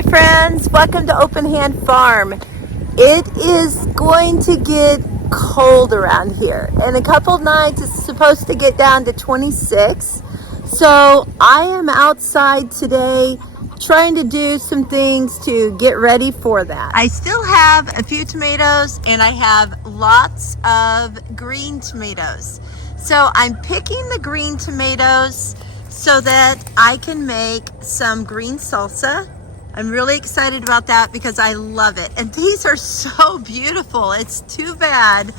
Hi friends, welcome to Open Hand Farm. It is going to get cold around here. In a couple nights it's supposed to get down to 26. So I am outside today trying to do some things to get ready for that. I still have a few tomatoes and I have lots of green tomatoes. So I'm picking the green tomatoes so that I can make some green salsa. I'm really excited about that because I love it. And these are so beautiful. It's too bad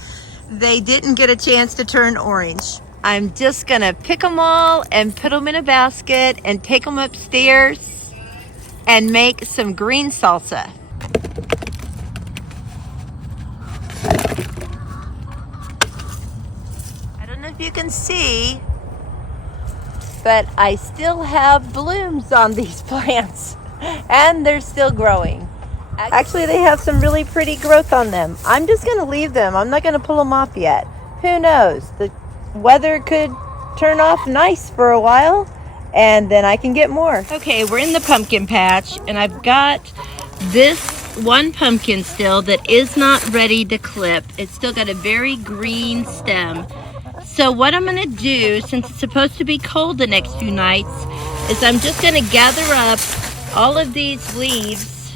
they didn't get a chance to turn orange. I'm just gonna pick them all and put them in a basket and take them upstairs and make some green salsa. I don't know if you can see, but I still have blooms on these plants. And they're still growing. Actually, they have some really pretty growth on them. I'm just going to leave them. I'm not going to pull them off yet. Who knows? The weather could turn off nice for a while, and then I can get more. Okay, we're in the pumpkin patch, and I've got this one pumpkin still that is not ready to clip. It's still got a very green stem. So what I'm going to do, since it's supposed to be cold the next few nights, is I'm just going to gather up all of these leaves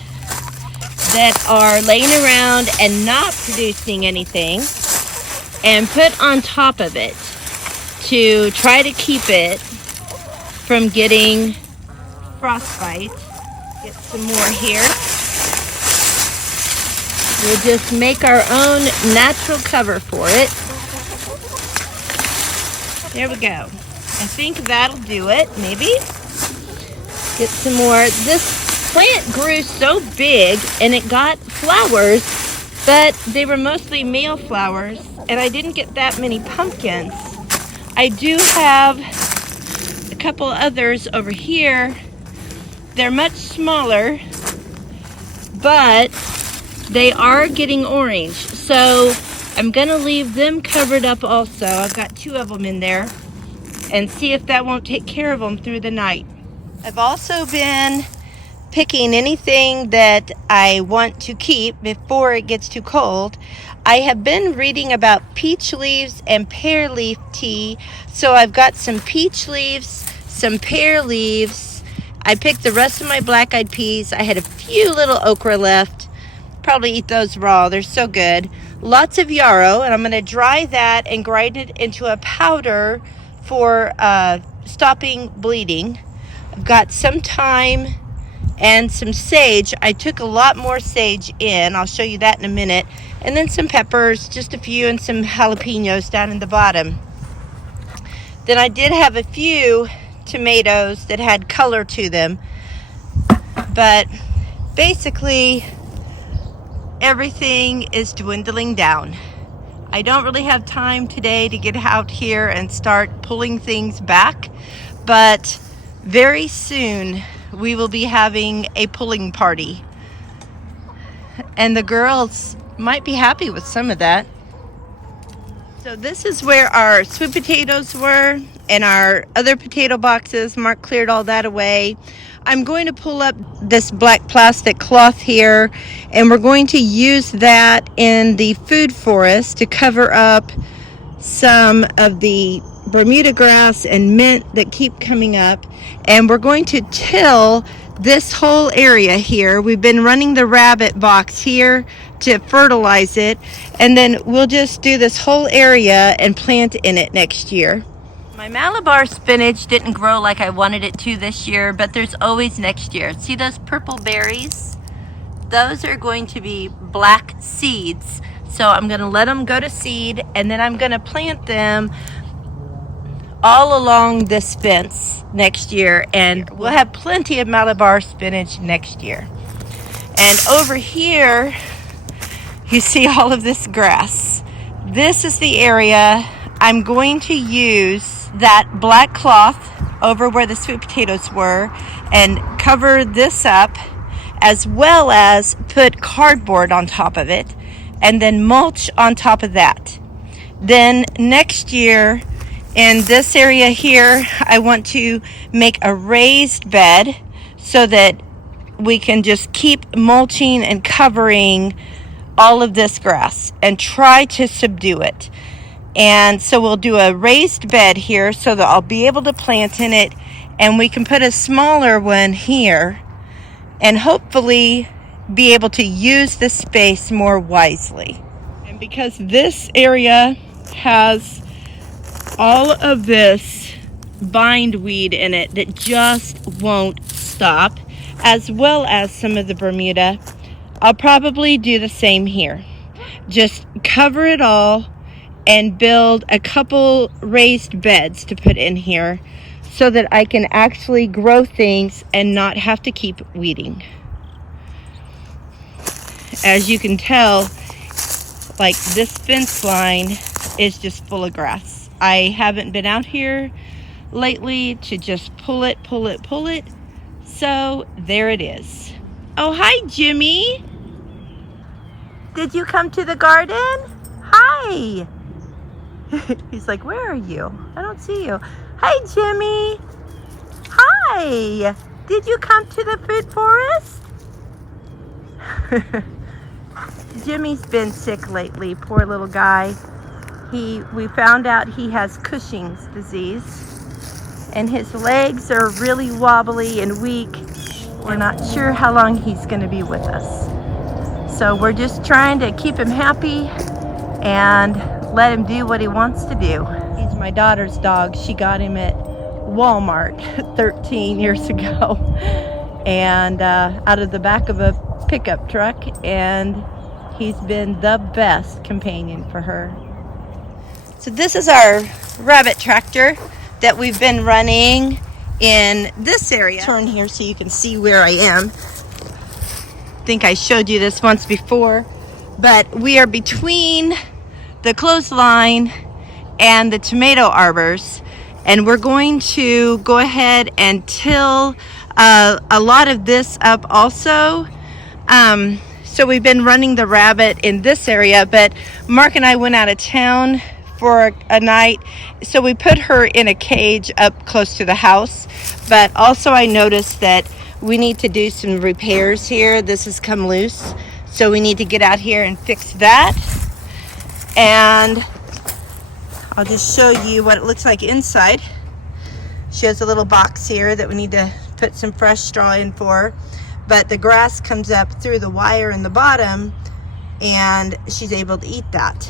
that are laying around and not producing anything and put on top of it to try to keep it from getting frostbite. Get some more here. We'll just make our own natural cover for it. There we go. I think that'll do it, maybe. Get some more. This plant grew so big and it got flowers, but they were mostly male flowers and I didn't get that many pumpkins. I do have a couple others over here. They're much smaller, but they are getting orange. So I'm gonna leave them covered up also. I've got two of them in there and see if that won't take care of them through the night. I've also been picking anything that I want to keep before it gets too cold. I have been reading about peach leaves and pear leaf tea. So I've got some peach leaves, some pear leaves. I picked the rest of my black-eyed peas. I had a few little okra left. Probably eat those raw. They're so good. Lots of yarrow, and I'm going to dry that and grind it into a powder for stopping bleeding. I've got some thyme and some sage. I took a lot more sage in. I'll show you that in a minute. And then some peppers, just a few, and some jalapenos down in the bottom. Then I did have a few tomatoes that had color to them. But basically, everything is dwindling down. I don't really have time today to get out here and start pulling things back. But very soon we will be having a pulling party, and the girls might be happy with some of that. So this is where our sweet potatoes were and our other potato boxes. Mark cleared all that away. I'm going to pull up this black plastic cloth here, and we're going to use that in the food forest to cover up some of the Bermuda grass and mint that keep coming up. And we're going to till this whole area here. We've been running the rabbit box here to fertilize it, and then we'll just do this whole area and plant in it next year. My Malabar spinach didn't grow like I wanted it to this year, but there's always next year. See those purple berries? Those are going to be black seeds. So I'm going to let them go to seed, and then I'm going to plant them all along this fence next year, and we'll have plenty of Malabar spinach next year. And over here, you see all of this grass. This is the area I'm going to use that black cloth over where the sweet potatoes were and cover this up, as well as put cardboard on top of it and then mulch on top of that. Then next year, in this area here, I want to make a raised bed so that we can just keep mulching and covering all of this grass and try to subdue it. And so we'll do a raised bed here so that I'll be able to plant in it, and we can put a smaller one here and hopefully be able to use the space more wisely. And because this area has all of this bindweed in it that just won't stop, as well as some of the Bermuda, I'll probably do the same here. Just cover it all and build a couple raised beds to put in here so that I can actually grow things and not have to keep weeding. As you can tell, like this fence line is just full of grass. I haven't been out here lately to just pull it. So there it is. Oh, hi, Jimmy. Did you come to the garden? Hi. He's like, where are you? I don't see you. Hi, Jimmy. Hi. Did you come to the fruit forest? Jimmy's been sick lately, poor little guy. We found out he has Cushing's disease, and his legs are really wobbly and weak. We're not sure how long he's going to be with us. So we're just trying to keep him happy and let him do what he wants to do. He's my daughter's dog. She got him at Walmart 13 years ago, and out of the back of a pickup truck, and he's been the best companion for her. So this is our rabbit tractor that we've been running in this area. Turn here so you can see where I am. I think I showed you this once before, but we are between the clothesline and the tomato arbors, and we're going to go ahead and till a lot of this up also. So we've been running the rabbit in this area, but Mark and I went out of town for a night, so we put her in a cage up close to the house. But also I noticed that we need to do some repairs here. This has come loose, so we need to get out here and fix that. And I'll just show you what it looks like inside. She has a little box here that we need to put some fresh straw in for, but the grass comes up through the wire in the bottom, and she's able to eat that.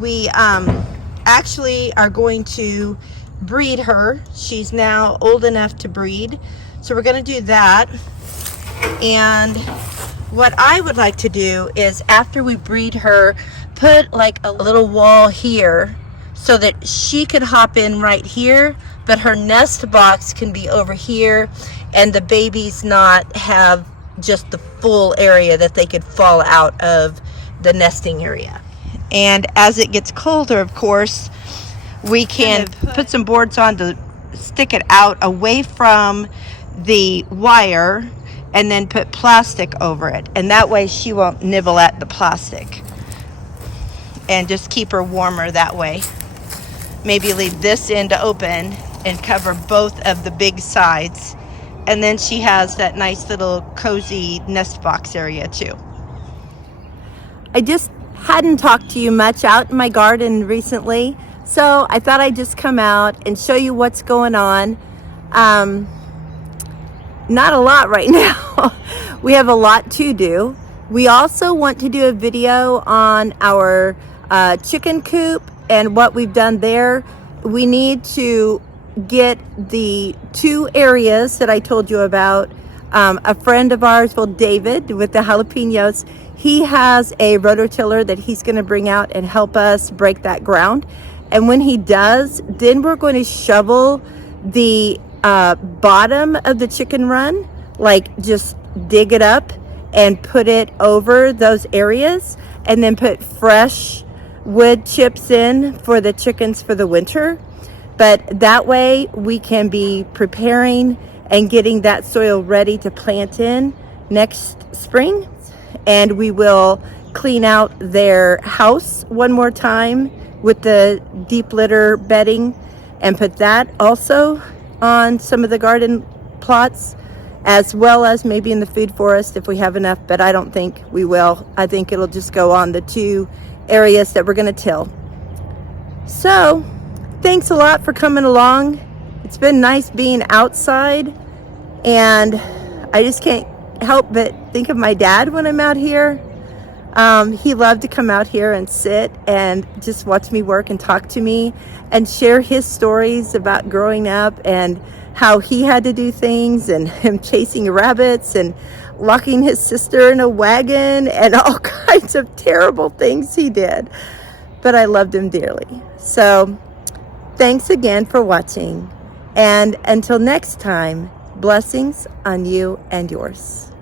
We actually are going to breed her. She's now old enough to breed, so we're going to do that. And what I would like to do is, after we breed her, put like a little wall here so that she could hop in right here, but her nest box can be over here, and the babies not have just the full area that they could fall out of the nesting area. And as it gets colder, of course, we can put some boards on to stick it out away from the wire, and then put plastic over it, and that way she won't nibble at the plastic, and just keep her warmer that way. Maybe leave this end open and cover both of the big sides, and then she has that nice little cozy nest box area too. I just hadn't talked to you much out in my garden recently, so I thought I'd just come out and show you what's going on. Not a lot right now. We have a lot to do. We also want to do a video on our chicken coop and what we've done there. We need to get the 2 areas that I told you about. A friend of ours, well, David with the jalapenos, he has a rototiller that he's going to bring out and help us break that ground. And when he does, then we're going to shovel the bottom of the chicken run, like just dig it up and put it over those areas, and then put fresh wood chips in for the chickens for the winter. But that way we can be preparing and getting that soil ready to plant in next spring. And we will clean out their house one more time with the deep litter bedding, and put that also on some of the garden plots. as well as maybe in the food forest if we have enough, but I don't think we will. I think it'll just go on the 2 areas that we're going to till. So thanks a lot for coming along. It's been nice being outside, and I just can't help but think of my dad when I'm out here. He loved to come out here and sit and just watch me work and talk to me and share his stories about growing up and how he had to do things, and him chasing rabbits and locking his sister in a wagon and all kinds of terrible things he did. But I loved him dearly. So thanks again for watching. And until next time, blessings on you and yours.